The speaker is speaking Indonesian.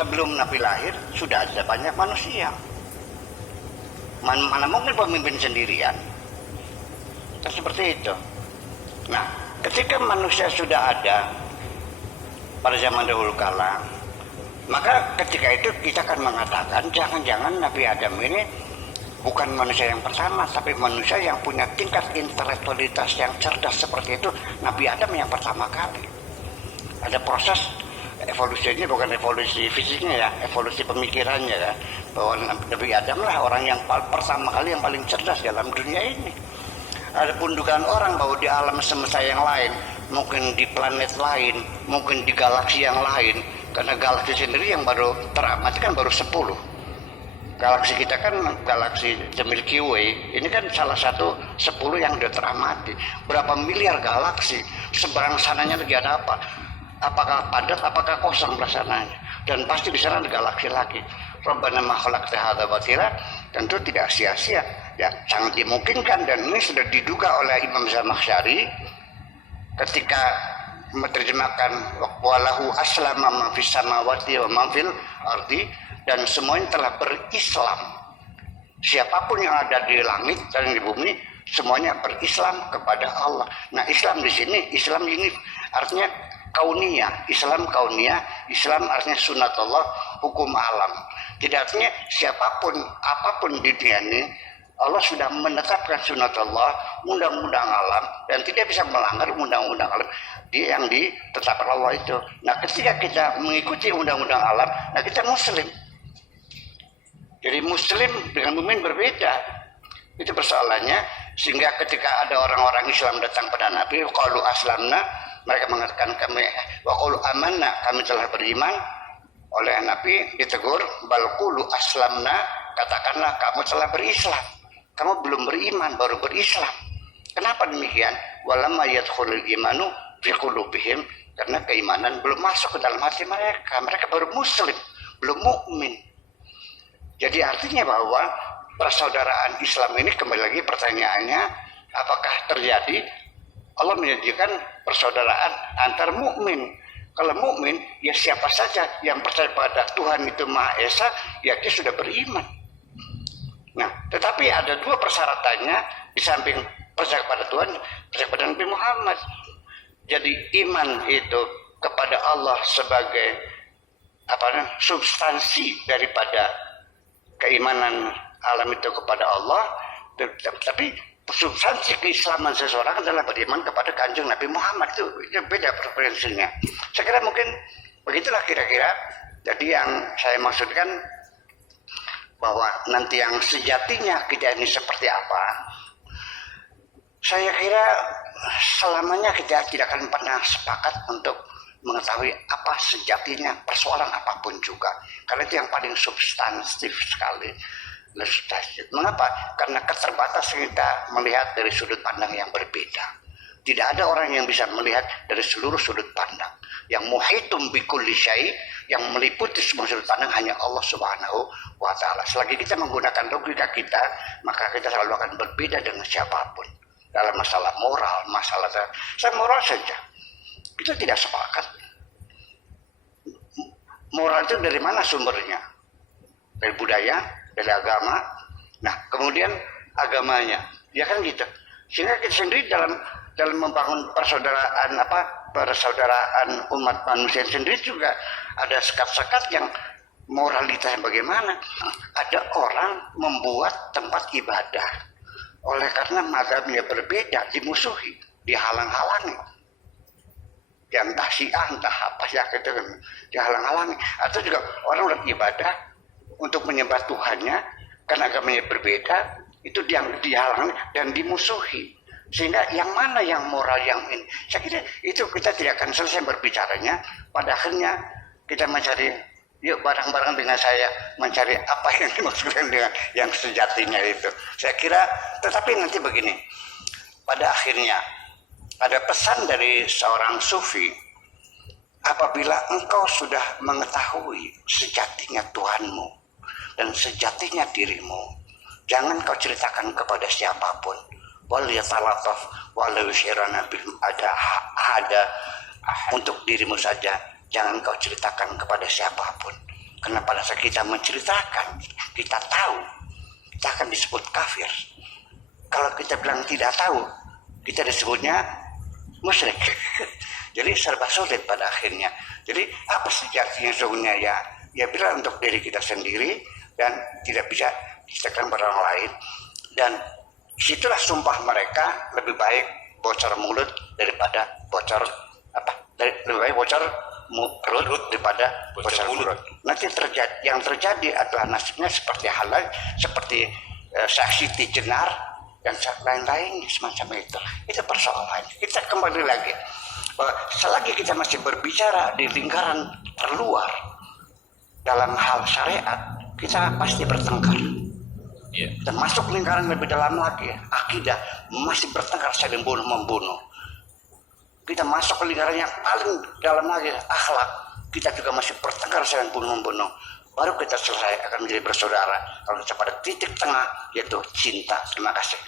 sebelum Nabi lahir sudah ada banyak manusia. Mana mungkin pemimpin sendirian? Seperti itu. Nah, ketika manusia sudah ada pada zaman dahulu kala, maka ketika itu kita akan mengatakan jangan-jangan Nabi Adam ini bukan manusia yang pertama, tapi manusia yang punya tingkat intelektualitas yang cerdas seperti itu. Nabi Adam yang pertama kali. Ada proses evolusinya, bukan evolusi fisiknya ya, evolusi pemikirannya ya, bahwa Nabi Adam lah orang yang pertama kali yang paling cerdas dalam dunia ini. Ada pundukan orang bahwa di alam semesta yang lain, mungkin di planet lain, mungkin di galaksi yang lain, karena galaksi sendiri yang baru teramati kan baru 10. Galaksi kita kan galaksi The Milky Way, ini kan salah satu 10 yang sudah teramati. Berapa miliar galaksi, seberang sananya lagi ada apa? Apakah padat, apakah kosong belakangnya? Dan pasti di sana ada galaksi lagi. Rabbana ma khalaqta hadza batila, tentu tidak sia-sia. Ya, sangat dimungkinkan, dan ini sudah diduga oleh Imam Zamakhsyari ketika menerjemahkan walahu aslama ma fis samawati wa ma fil ardi, dan semuanya telah berislam. Siapapun yang ada di langit dan di bumi semuanya berislam kepada Allah. Nah, Islam di sini, Islam ini artinya kauniyah, Islam kauniyah, Islam artinya sunatullah, hukum alam. Tidak artinya siapapun, apapun di dunia ini, Allah sudah menetapkan sunatullah, undang-undang alam, dan tidak bisa melanggar undang-undang alam yang ditetapkan Allah itu. Nah, ketika kita mengikuti undang-undang alam, nah kita muslim. Jadi muslim dengan mukmin berbeda. Itu persoalannya, sehingga ketika ada orang-orang Islam datang pada Nabi, qalu aslamna, mereka mengatakan kami wa qalu amanna, kami telah beriman. Oleh Nabi ditegur, bal qulu aslamna, katakanlah kamu telah berislam. Kamu belum beriman, baru berislam. Kenapa demikian? Walamma yadkhulul imanu fi qulubihim, karena keimanan belum masuk ke dalam hati mereka. Mereka baru muslim, belum mukmin. Jadi artinya bahwa persaudaraan Islam ini, kembali lagi pertanyaannya, apakah terjadi? Allah menjanjikan persaudaraan antar mukmin. Kalau mukmin, ya siapa saja yang percaya pada Tuhan itu Maha Esa, ya dia sudah beriman. Nah, tetapi ada dua persyaratannya, di samping percaya kepada Tuhan, percaya kepada Nabi Muhammad. Jadi iman itu kepada Allah sebagai substansi daripada keimanan alam itu kepada Allah, tapi substansi keislaman seseorang adalah beriman kepada Kanjeng Nabi Muhammad. Itu beda preferensinya. Saya kira mungkin begitulah kira-kira. Jadi yang saya maksudkan bahwa nanti yang sejatinya kita ini seperti apa, saya kira selamanya kita tidak akan pernah sepakat untuk mengetahui apa sejatinya persoalan apapun juga, karena itu yang paling substantif sekali. Mengapa? Karena keterbatasan kita melihat dari sudut pandang yang berbeda. Tidak ada orang yang bisa melihat dari seluruh sudut pandang. Yang muhitum bikulli syai', yang meliputi semua sudut pandang hanya Allah Subhanahu wa ta'ala. Selagi kita menggunakan logika kita, maka kita selalu akan berbeda dengan siapapun. Dalam masalah moral, saya moral saja, kita tidak sepakat. Moral itu dari mana sumbernya? Dari budaya, dari agama. Nah, kemudian agamanya, ya kan gitu. Sehingga kita sendiri dalam membangun persaudaraan umat manusia sendiri juga ada sekat-sekat yang moralitas bagaimana. Ada orang membuat tempat ibadah, oleh karena mazhabnya berbeda, dimusuhi, dihalang-halangi. Ya entah Syiah, entah apa ya gitu kan, dihalang-halangi. Atau juga orang beribadah untuk menyembah Tuhannya, karena agamanya berbeda, itu dihalangi dan dimusuhi. Sehingga yang mana yang moral yang ini? Saya kira itu kita tidak akan selesai berbicaranya. Pada akhirnya kita mencari, yuk bareng-bareng dengan saya mencari apa yang dimaksudkan dengan yang sejatinya itu. Saya kira, tetapi nanti begini, pada akhirnya ada pesan dari seorang sufi, apabila engkau sudah mengetahui sejatinya Tuhanmu dan sejatinya dirimu, jangan kau ceritakan kepada siapapun. Wal yatalataf wal yusyirana bil ada untuk dirimu saja, jangan kau ceritakan kepada siapapun. Karena pada saat kita menceritakan, kita tahu, kita akan disebut kafir. Kalau kita bilang tidak tahu, kita disebutnya musyrik. Jadi serba sulit pada akhirnya. Jadi apa sejatinya sesungguhnya ya? Ya bilang untuk diri kita sendiri dan tidak bisa diceritakan pada orang lain. Dan situlah sumpah mereka, lebih baik bocor mulut daripada bocor apa? Lebih baik bocor mulut daripada bocor mulut. Nanti yang terjadi adalah nasibnya seperti halal, seperti saksi jenar dan lain-lain semacam itu. Itu persoalan. Kita kembali lagi bahwa selagi kita masih berbicara di lingkaran terluar dalam hal syariat, kita pasti bertengkar. Dan masuk lingkaran lebih dalam lagi, akidah masih bertengkar, saling bunuh membunuh. Kita masuk ke lingkaran yang paling dalam lagi, akhlak, kita juga masih bertengkar, saling bunuh membunuh. Baru kita selesai akan menjadi bersaudara kalau kita pada titik tengah, yaitu cinta. Terima kasih.